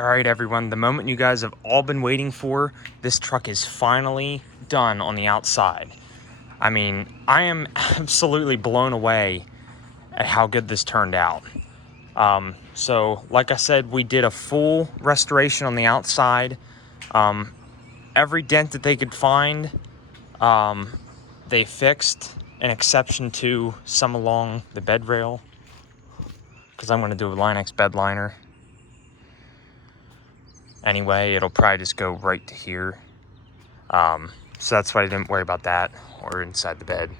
All right, everyone, the moment you guys have all been waiting for, this truck is finally done on the outside. I mean, I am absolutely blown away at how good this turned out. So like I said, we did a full restoration on the outside. Every dent that they could find, they fixed, an exception to some along the bed rail, because I'm going to do a Line-X bed liner. Anyway, it'll probably just go right to here. So that's why I didn't worry about that, or inside the bed.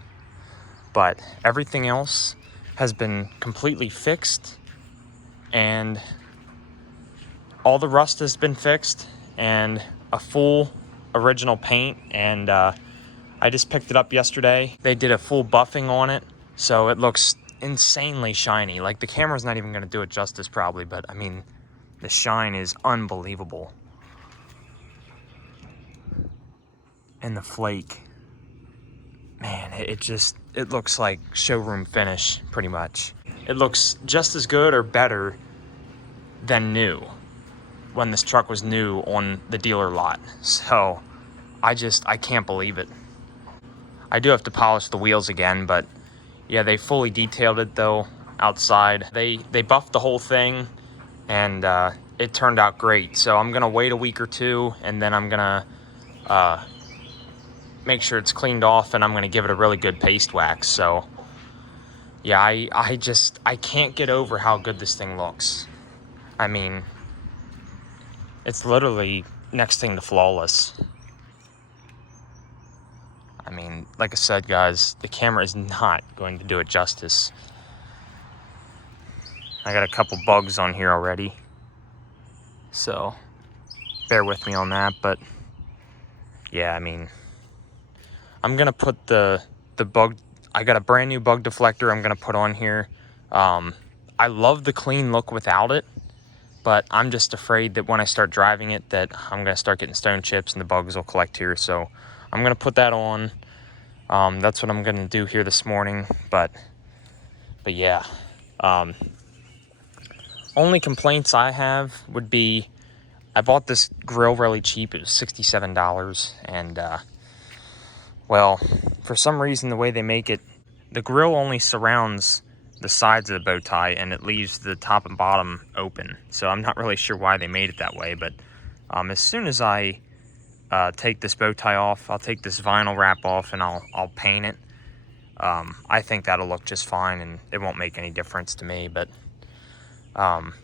But everything else has been completely fixed, and all the rust has been fixed, and a full original paint. And I just picked it up yesterday. They did a full buffing on it, so it looks insanely shiny. Like, the camera's not even going to do it justice probably, but I mean, the shine is unbelievable. And the flake, man, it looks like showroom finish pretty much. It looks just as good or better than new when this truck was new on the dealer lot. So I can't believe it. I do have to polish the wheels again, but yeah, they fully detailed it though outside. They buffed the whole thing, and it turned out great. So I'm gonna wait a week or two, and then I'm gonna make sure it's cleaned off, and I'm gonna give it a really good paste wax. So yeah, I can't get over how good this thing looks. I mean, it's literally next thing to flawless. I mean, like I said, guys, the camera is not going to do it justice. I got a couple bugs on here already, so bear with me on that. But yeah, I mean, I'm gonna put the bug, I got a brand new bug deflector I'm gonna put on here. I love the clean look without it, but I'm just afraid that when I start driving it that I'm gonna start getting stone chips and the bugs will collect here. So I'm gonna put that on. That's what I'm gonna do here this morning. But yeah, only complaints I have would be, I bought this grill really cheap. It was $67, and well, for some reason, the way they make it, the grill only surrounds the sides of the bow tie, and it leaves the top and bottom open. So I'm not really sure why they made it that way, but as soon as I take this bow tie off, I'll take this vinyl wrap off, and I'll paint it. I think that'll look just fine, and it won't make any difference to me. But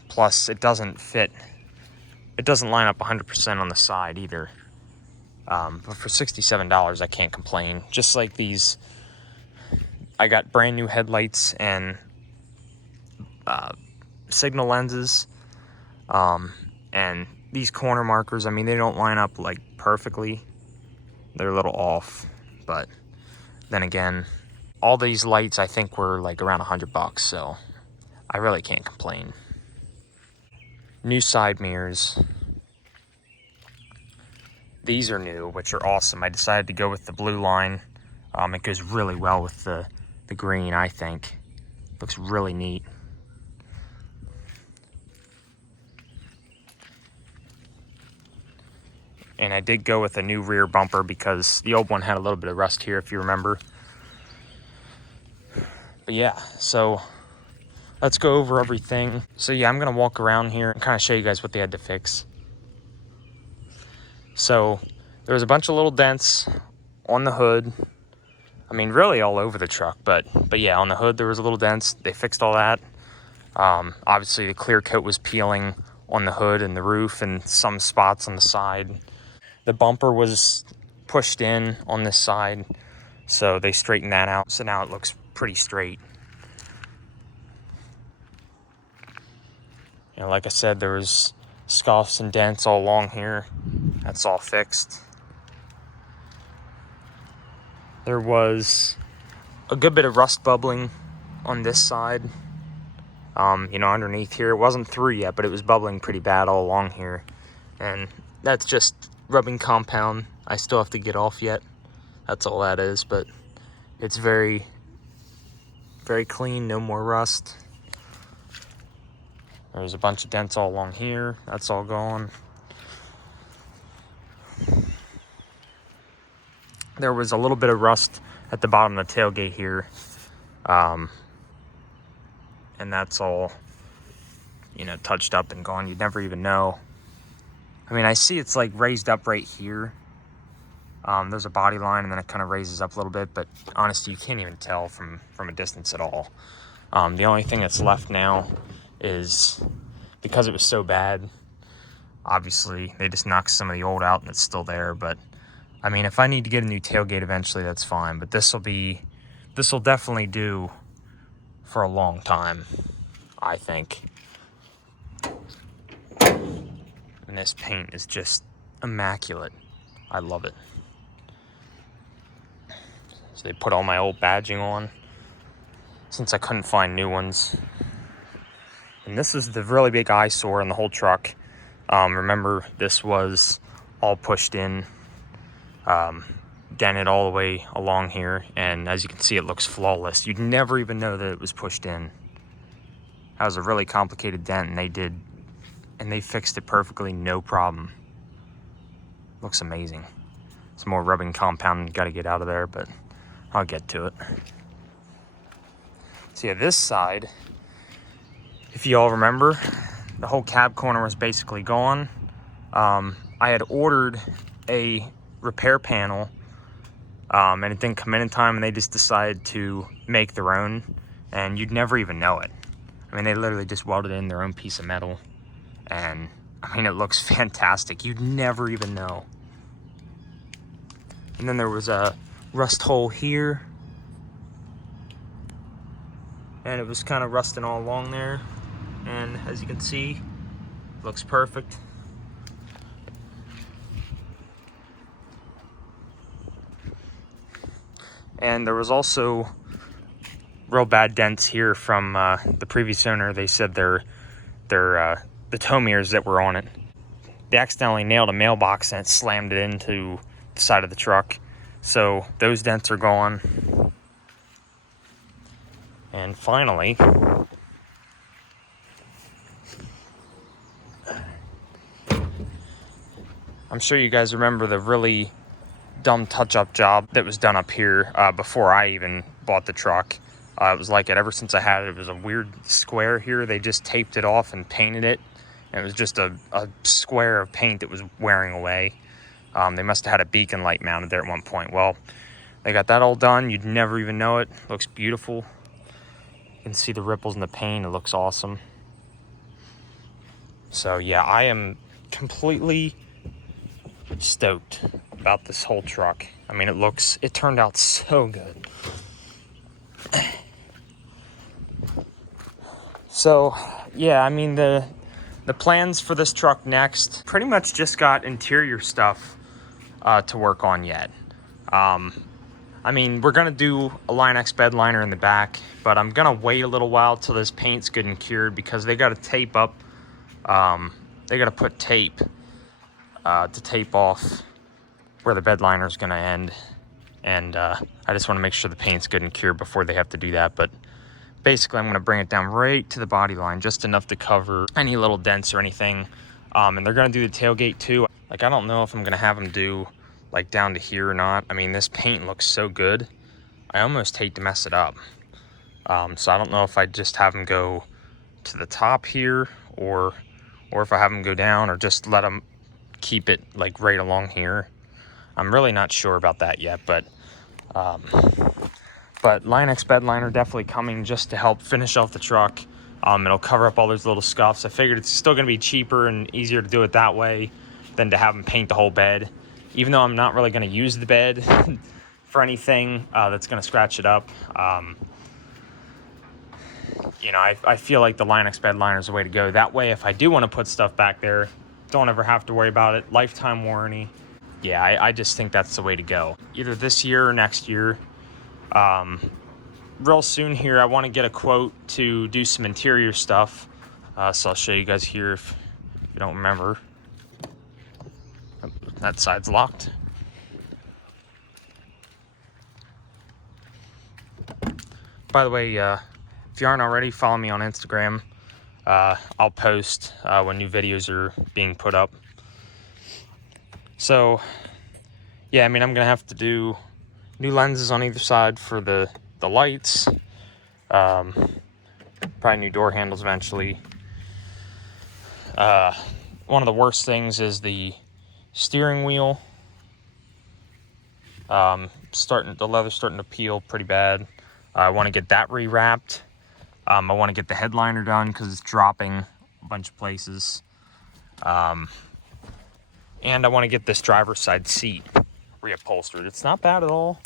plus, it doesn't fit. It doesn't line up 100% on the side either. But for $67, I can't complain. Just like these, I got brand new headlights and signal lenses, and these corner markers, I mean, they don't line up like perfectly. They're a little off, but then again, all these lights I think were like around $100, so I really can't complain. New side mirrors. These are new, which are awesome. I decided to go with the blue line. It goes really well with the green, I think. Looks really neat. And I did go with a new rear bumper because the old one had a little bit of rust here, if you remember. But yeah, so let's go over everything. So yeah, I'm gonna walk around here and kind of show you guys what they had to fix. So there was a bunch of little dents on the hood. I mean, really all over the truck, but yeah, on the hood there was a little dents. They fixed all that. Obviously the clear coat was peeling on the hood and the roof and some spots on the side. The bumper was pushed in on this side, so they straightened that out. So now it looks pretty straight. You know, like I said, there was scuffs and dents all along here. That's all fixed. There was a good bit of rust bubbling on this side. you know, underneath here. It wasn't through yet, but it was bubbling pretty bad all along here. And that's just rubbing compound. I still have to get off yet. That's all that is, but it's very, very clean, no more rust. There's a bunch of dents all along here. That's all gone. There was a little bit of rust at the bottom of the tailgate here. And that's all, you know, touched up and gone. You'd never even know. I mean, I see it's like raised up right here. There's a body line and then it kind of raises up a little bit, but honestly, you can't even tell from a distance at all. The only thing that's left now is, because it was so bad, obviously they just knocked some of the old out and it's still there. But I mean, if I need to get a new tailgate eventually, that's fine. But this will definitely do for a long time, I think. And this paint is just immaculate. I love it. So they put all my old badging on since I couldn't find new ones. And this is the really big eyesore in the whole truck. Remember, this was all pushed in, dented all the way along here. And as you can see, it looks flawless. You'd never even know that it was pushed in. That was a really complicated dent, and they fixed it perfectly, no problem. Looks amazing. Some more rubbing compound, got to get out of there, but I'll get to it. So yeah, this side, if you all remember, the whole cab corner was basically gone. I had ordered a repair panel, and it didn't come in time, and they just decided to make their own, and you'd never even know it. I mean, they literally just welded in their own piece of metal, and I mean, it looks fantastic. You'd never even know. And then there was a rust hole here, and it was kind of rusting all along there. And as you can see, it looks perfect. And there was also real bad dents here from the previous owner. They said they're the tow mirrors that were on it. They accidentally nailed a mailbox and it slammed it into the side of the truck. So those dents are gone. And finally, I'm sure you guys remember the really dumb touch-up job that was done up here before I even bought the truck. It was like it ever since I had it. It was a weird square here. They just taped it off and painted it. And it was just a square of paint that was wearing away. They must have had a beacon light mounted there at one point. Well, they got that all done. You'd never even know it. Looks beautiful. You can see the ripples in the paint. It looks awesome. So yeah, I am completely stoked about this whole truck. I mean, it turned out so good. So yeah, I mean, the plans for this truck next, pretty much just got interior stuff to work on yet. I mean, we're gonna do a Line X bed liner in the back, but I'm gonna wait a little while till this paint's good and cured, because they gotta tape up, they gotta put tape to tape off where the bed liner is gonna end. And I just wanna make sure the paint's good and cured before they have to do that. But basically, I'm going to bring it down right to the body line, just enough to cover any little dents or anything. And they're going to do the tailgate too. Like, I don't know if I'm going to have them do like down to here or not. I mean, this paint looks so good. I almost hate to mess it up. So I don't know if I just have them go to the top here, or if I have them go down, or just let them keep it like right along here. I'm really not sure about that yet, but Line X bed liner definitely coming just to help finish off the truck. It'll cover up all those little scuffs. I figured it's still going to be cheaper and easier to do it that way than to have them paint the whole bed. Even though I'm not really going to use the bed for anything that's going to scratch it up. You know, I feel like the Line X bed liner is the way to go. That way, if I do want to put stuff back there, don't ever have to worry about it. Lifetime warranty. Yeah, I just think that's the way to go. Either this year or next year. real soon here, I want to get a quote to do some interior stuff. So I'll show you guys here if you don't remember. Oh, that side's locked. By the way, if you aren't already, follow me on Instagram. I'll post when new videos are being put up. So, yeah, I mean, I'm going to have to do new lenses on either side for the lights. Probably new door handles eventually. One of the worst things is the steering wheel. The leather's starting to peel pretty bad. I want to get that rewrapped. I want to get the headliner done because it's dropping a bunch of places. And I want to get this driver's side seat reupholstered. It's not bad at all.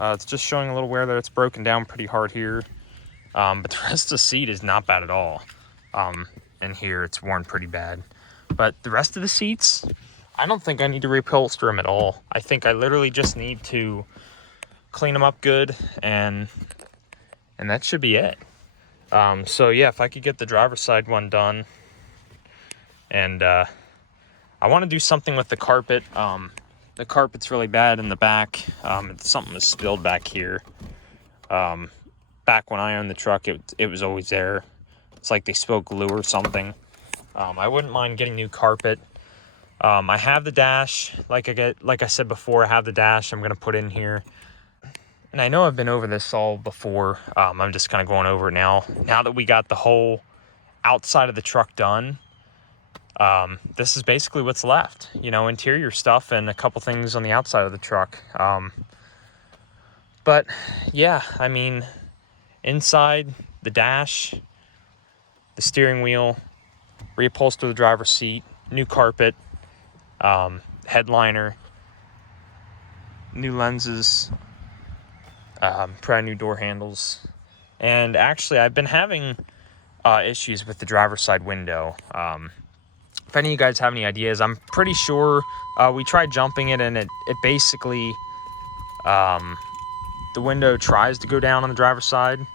It's just showing a little wear there. It's broken down pretty hard here. But the rest of the seat is not bad at all. And here it's worn pretty bad. But the rest of the seats, I don't think I need to reupholster them at all. I think I literally just need to clean them up good, and that should be it. So yeah, if I could get the driver's side one done, and I want to do something with the carpet. The carpet's really bad in the back. Something was spilled back here. Back when I owned the truck, it was always there. It's like they spilled glue or something. I wouldn't mind getting new carpet. I have the dash, like I said before, I have the dash I'm gonna put in here. And I know I've been over this all before. I'm just kind of going over it now. Now that we got the whole outside of the truck done, this is basically what's left. You know, interior stuff and a couple things on the outside of the truck. But yeah, I mean, inside, the dash, the steering wheel, reupholster the driver's seat, new carpet, headliner, new lenses, brand new door handles. And actually, I've been having issues with the driver's side window. If any of you guys have any ideas, I'm pretty sure we tried jumping it, and it basically, the window tries to go down on the driver's side,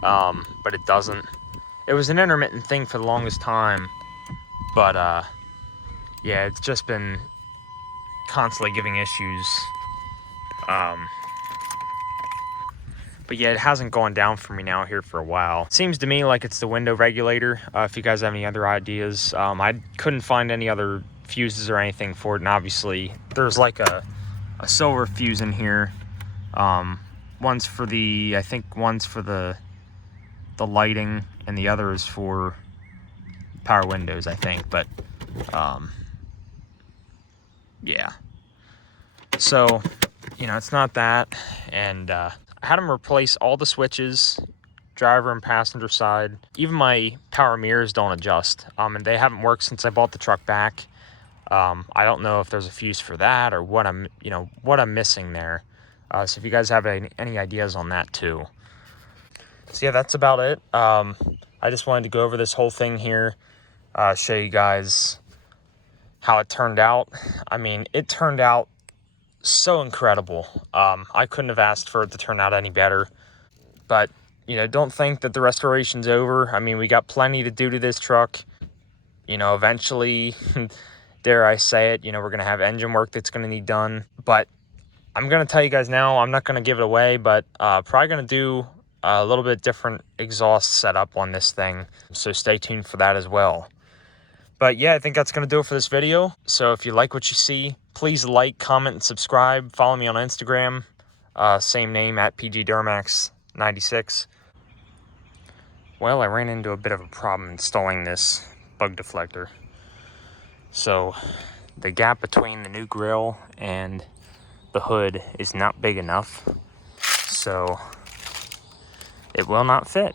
but it doesn't. It was an intermittent thing for the longest time, but yeah, it's just been constantly giving issues. But yeah, it hasn't gone down for me now here for a while. Seems to me like it's the window regulator. If you guys have any other ideas, I couldn't find any other fuses or anything for it. And obviously there's like a silver fuse in here. One's for I think one's for the lighting, and the other is for power windows, I think. But yeah. So, you know, it's not that. And I had them replace all the switches, driver and passenger side. Even my power mirrors don't adjust, and they haven't worked since I bought the truck back. I don't know if there's a fuse for that or what I'm missing there. So if you guys have any ideas on that too. So yeah, that's about it. I just wanted to go over this whole thing here, show you guys how it turned out. I mean, it turned out so incredible. I couldn't have asked for it to turn out any better. But, you know, don't think that the restoration's over. I mean, we got plenty to do to this truck. You know, eventually, dare I say it, you know, we're going to have engine work that's going to need done. But I'm going to tell you guys now, I'm not going to give it away, but probably going to do a little bit different exhaust setup on this thing. So stay tuned for that as well. But yeah, I think that's going to do it for this video. So if you like what you see, please like, comment, and subscribe. Follow me on Instagram. Same name, at PGDurmax96. Well, I ran into a bit of a problem installing this bug deflector. So the gap between the new grill and the hood is not big enough. So it will not fit.